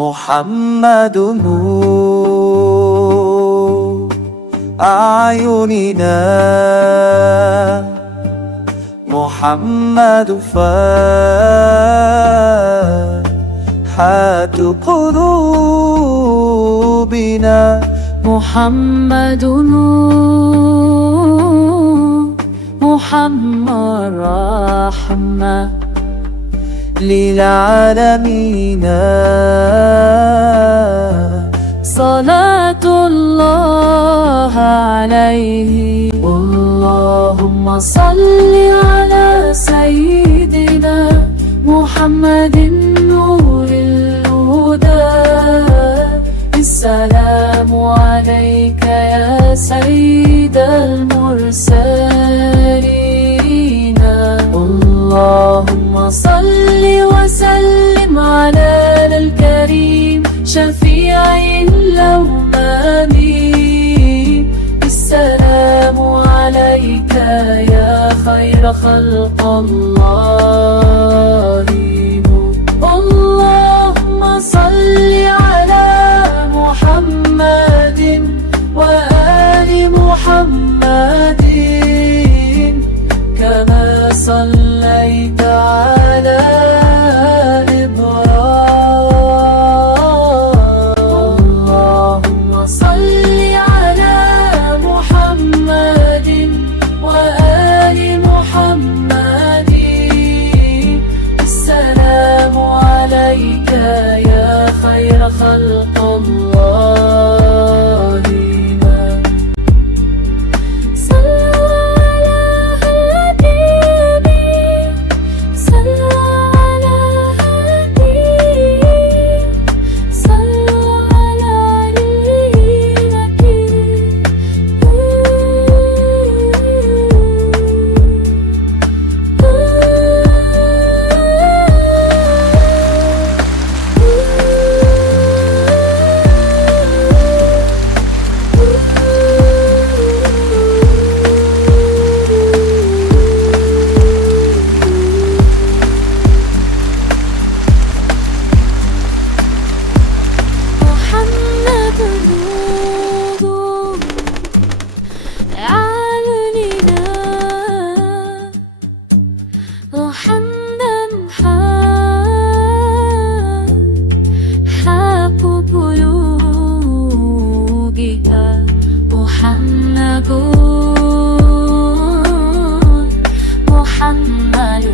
محمد نور أعيننا، محمد فاتحة قلوبنا. محمد نور، محمد رحمة للعالمين. صلاة الله عليه. اللهم صل على سيدنا محمد نور الهدى. السلام عليك يا سيد المرسلين. اللهم صل وسلم على الكريم شفيع الأمم. السلام عليك يا خير خلق الله. اللهم صل على محمد وآل محمد كما صليت على إبراهيم. اللهم صل على محمد وآل محمد. السلام عليك يا خير خلق الله. محمد